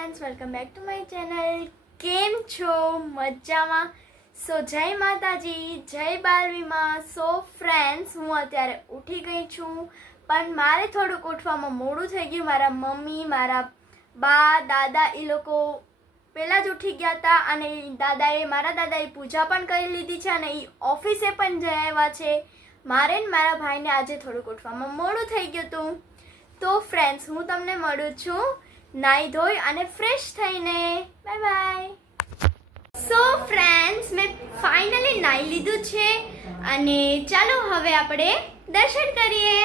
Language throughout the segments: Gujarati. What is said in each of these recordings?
Friends welcome back to my channel. केम छो मजामा? सो जय माताजी, जय बालवीमा। सो फ्रेंड्स હું અત્યારે ઉઠી ગઈ છું, પણ મારે થોડુંક ઉઠવામાં મોડું થઈ ગયું। મારા મમ્મી, મારા બા, દાદા એ લોકો પહેલા જ ઉઠી ગયા હતા અને મારા દાદાએ પૂજા પણ કરી લીધી છે અને એ ઓફિસે પણ જઈ આવ્યા છે। મારે ને મારા ભાઈને આજે થોડુંક ઉઠવામાં મોડું થઈ ગયું હતું। તો ફ્રેન્ડ્સ હું તમને મળું છું નાઈ ધોઈ અને ફ્રેશ થઈને। Bye bye. સો ફ્રેન્ડ્સ મેં ફાઇનલી નાઈ લીધું છે અને ચાલો હવે આપણે દર્શન કરીએ।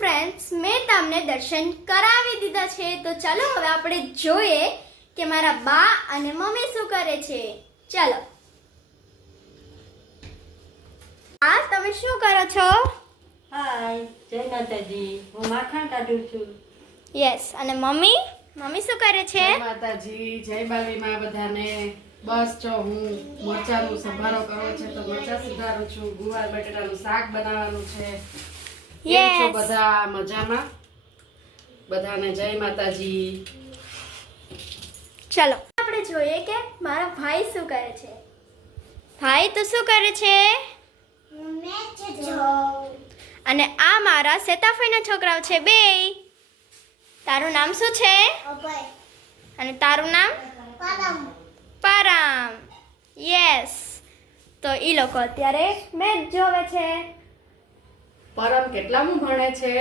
ફ્રેન્ડ્સ મેં તમને દર્શન કરાવી દીધા છે, તો ચાલો હવે આપણે જોઈએ કે મારા બા અને મમ્મી શું કરે છે। ચાલો। આ તમે શું કરો છો? હાય, જય માતાજી। હું માખણ કાઢું છું। યસ। અને મમ્મી શું કરે છે? જય માતાજી, જય બાવીમાં બધાને। બસ જો હું મરચાંનો સંભારો કરવો છે તો મરચાં સુધારું છું। ગુવાર બટેટાનું શાક બનાવવાનું છે। કેમ છો બધા? મજામાં? બધાને જય માતાજી। ચલો આપણે જોઈએ કે મારા ભાઈ શું કરે છે। ભાઈ તો શું કરે છે? અને આ મારા સેતાફાઈના છોકરાઓ છે બે। તારું નામ શું છે? અને તારું નામ? પારામ। યસ। તો ઈ લોકો અત્યારે મેચ જોવે છે। પરમ કેટલામું ભણે છે?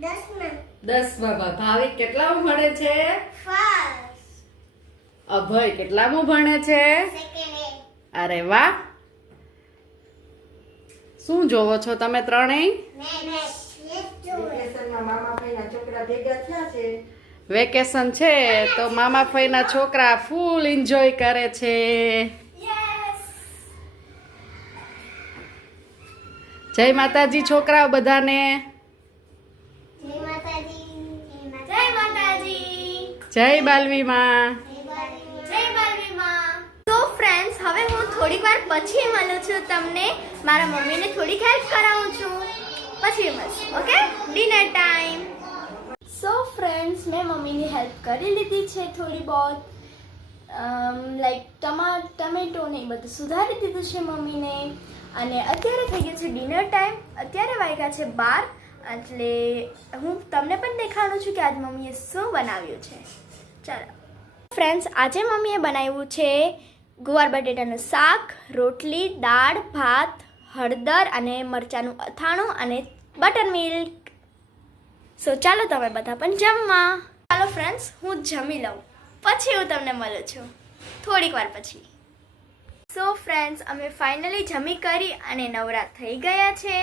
10માં। ભાવિક કેટલામું ભણે છે? અભય કેટલામું ભણે છે? અરે વાહ! શું જોવો છો તમે ત્રણેય? વેકેશન છે તો મામા ફઈના છોકરા ફૂલ એન્જોય કરે છે। જય માતાજી છોકરાઓ બધાને। જય માતાજી, જય બાલવીમાં। તો ફ્રેન્ડ્સ હવે હું થોડીક વાર પછી મળું છું તમને। મારા મમ્મીને થોડીક હેલ્પ કરાવું છું, પછી મળશું। Okay, dinner time. So friends મેં મમ્મીની હેલ્પ કરી લીધી છે થોડી બહોત, લાઈક ટમેટો ને એ બધું સુધારી દીધું છે મમ્મીને। અને અત્યારે થઈ ગયું છે ડિનર ટાઈમ। અત્યારે વાગ્યા છે 12, એટલે હું તમને પણ દેખાડું છું કે આજ મમ્મીએ શું બનાવ્યું છે। ચાલો ફ્રેન્ડ્સ, આજે મમ્મીએ બનાવ્યું છે ગુવાર બટેટાનું શાક, રોટલી, દાળ, ભાત, હળદર અને મરચાંનું અથાણું અને બટર મિલ્ક। સો ચાલો તમે બધા પણ જમવા। ચાલો ફ્રેન્ડ્સ હું જમી લઉં, પછી હું તમને મળું છું થોડીક વાર પછી। સો ફ્રેન્ડ્સ અમે ફાઇનલી જમી કરી અને નવરા થઈ ગયા છે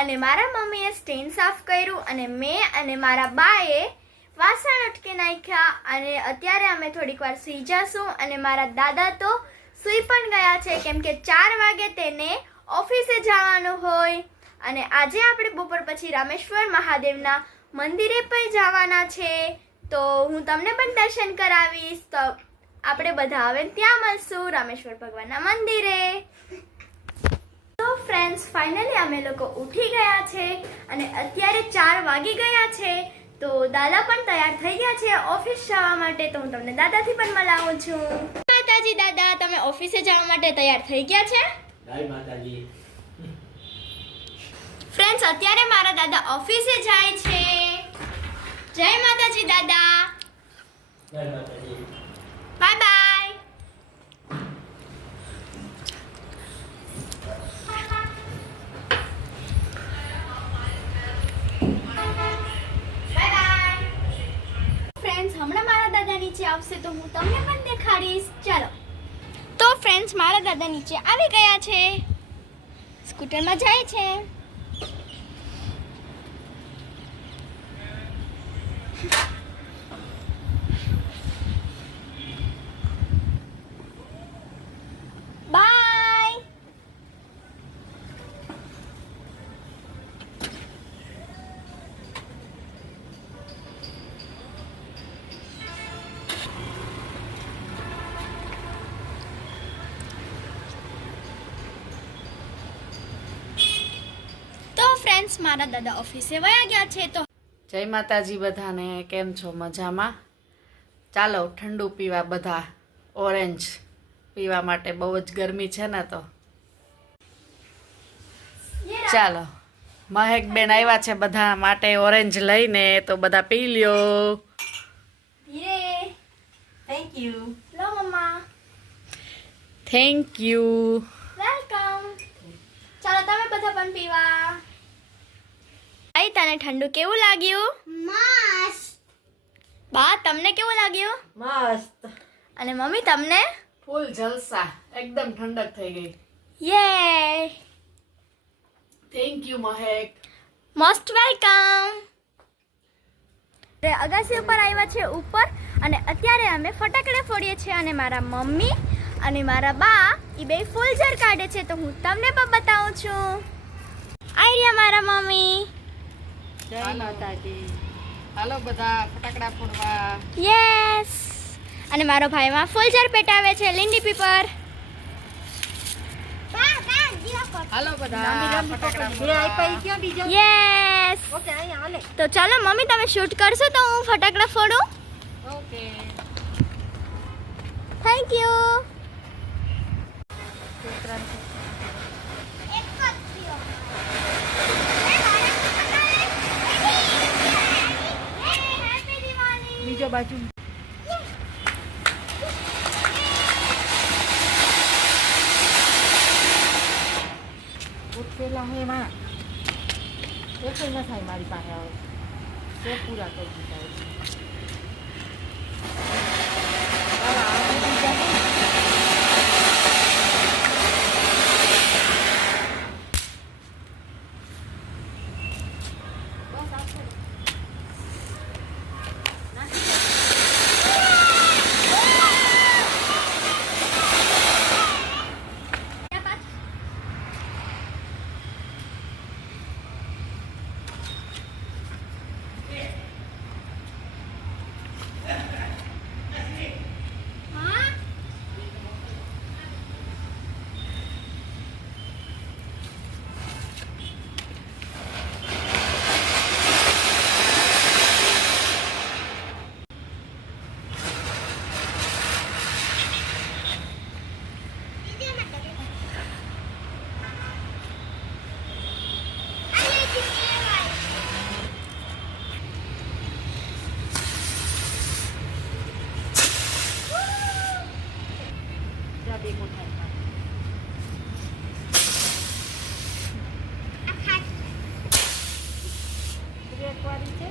અને મારા મમ્મીએ સ્ટેન્ડ સાફ કર્યું અને મેં અને મારા બાએ વાસણ ઉટકી નાખ્યા અને અત્યારે અમે થોડીક વાર સૂઈ જશું। અને મારા દાદા તો સૂઈ પણ ગયા છે કેમ કે 4 વાગે તેને ઓફિસે જવાનું હોય। અને આજે આપણે બપોર પછી રામેશ્વર મહાદેવના મંદિરે પણ જવાના છે, તો હું તમને પણ દર્શન કરાવીશ। તો આપણે બધા હવે ત્યાં મળશું રામેશ્વર ભગવાનના મંદિરે। તો ફ્રેન્ડ્સ ફાઇનલી અમે લોકો ઉઠી ગયા છે અને અત્યારે 4 વાગી ગયા છે, તો દાદા પણ તૈયાર થઈ ગયા છે ઓફિસ જવા માટે। તો હું તમને દાદાથી પણ મળાવું છું। માતાજી દાદા, તમે ઓફિસે જવા માટે તૈયાર થઈ ગયા છે? જય માતાજી। ફ્રેન્ડ્સ અત્યારે મારા દાદા ઓફિસે જાય છે। જય માતાજી દાદા। જય માતાજી। Bye bye. ફ્રેન્ડ્સ હમણાં મારા દાદા નીચે આવશે તો હું તમને પણ દેખાડીશ। ચાલો। તો ફ્રેન્ડ્સ મારા દાદા નીચે આવી ગયા છે, સ્કૂટરમાં જાય છે। બાય। ફ્રેન્ડ્સ મારા દાદા ઓફિસે વયા ગયા છે તો જય માતાજી બધાને, કેમ છો? મજામાં? ચાલો ઠંડુ પીવા બધા, ઓરેન્જ પીવા માટે. બહુ જ ગરમી છે ને તો ચાલો. મહેક બેન આવ્યા છે બધા માટે ઓરેન્જ લઈને, તો બધા પી લ્યો. ધીરે થેન્ક યુ. લો મમ્મા, થેન્ક યુ. વેલકમ. ચાલો તમે બધા પણ પીવા. આઈ તને ઠંડુ કેવું લાગ્યું? મસ્ત. બા તમને કેવું લાગ્યું? મસ્ત. અને મમ્મી તમને? ફૂલ જલસા, એકદમ ઠંડક થઈ ગઈ. યે, thank you Mahek. Most welcome. અગાસી ઉપર આવ્યા છે ઉપર, અને અત્યારે અમે ફટાકડા ફોડીએ છીએ. અને મારા મમ્મી અને મારા બા એ બે ફૂલઝર કાઢે છે, તો હું તમને પણ બતાવું છું. આઈ રહ્યા મારા મમ્મી. જય માતાજી. હાલો બધા ફટાકડા ફોડવા. યસ. અને મારો ભાઈમાં ફૂલઝર પેટાવે છે લીંડી પીપર. હાલો બધા ફટાકડા બે ફોડવા. આઈપાઈ ક્યાં બીજા? યસ. ઓકે, અહીંયા હાલે. તો ચાલો મમ્મી તમે શૂટ કરશો તો હું ફટાકડા ફોડું. ઓકે. Thank you. બીજો બાજુ. ઉઠેલા હે માં એક ન થાય મારી પાસે હવે તે પૂરા કરી દીધા છે. ચાલો, આપણે બીજા છે. બસ આપણે ભેગો થાય. બ્રેકવાળી છે.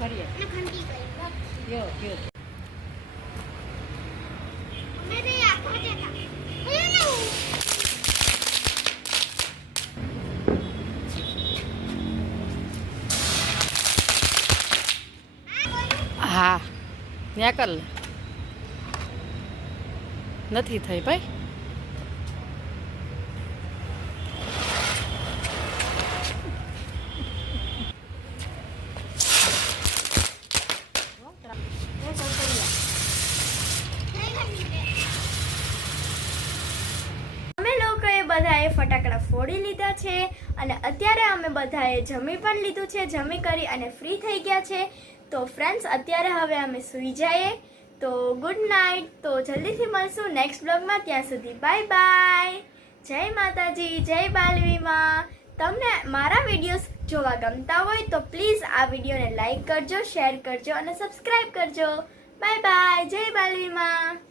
કરીએ યો યો. હા, ત્યાં કર લે. નથી થઈ ભાઈ. બધાએ ફટાકડા ફોડી લીધા છે, અને અત્યારે અમે બધાએ જમી પણ લીધું છે. જમી કરી અને ફ્રી થઈ ગયા છે. તો ફ્રેન્ડ્સ અત્યારે હવે અમે સૂઈ જઈએ. તો ગુડ નાઇટ. તો જલ્દીથી મળશું નેક્સ્ટ બ્લોગમાં. ત્યાં સુધી બાય બાય. જય માતાજી, જય બાલવીમાં. તમને મારા વિડીયોઝ જોવા ગમતા હોય તો પ્લીઝ આ વિડીયોને લાઈક કરજો, શેર કરજો અને સબસ્ક્રાઈબ કરજો. Bye bye. જય બાલવીમાં.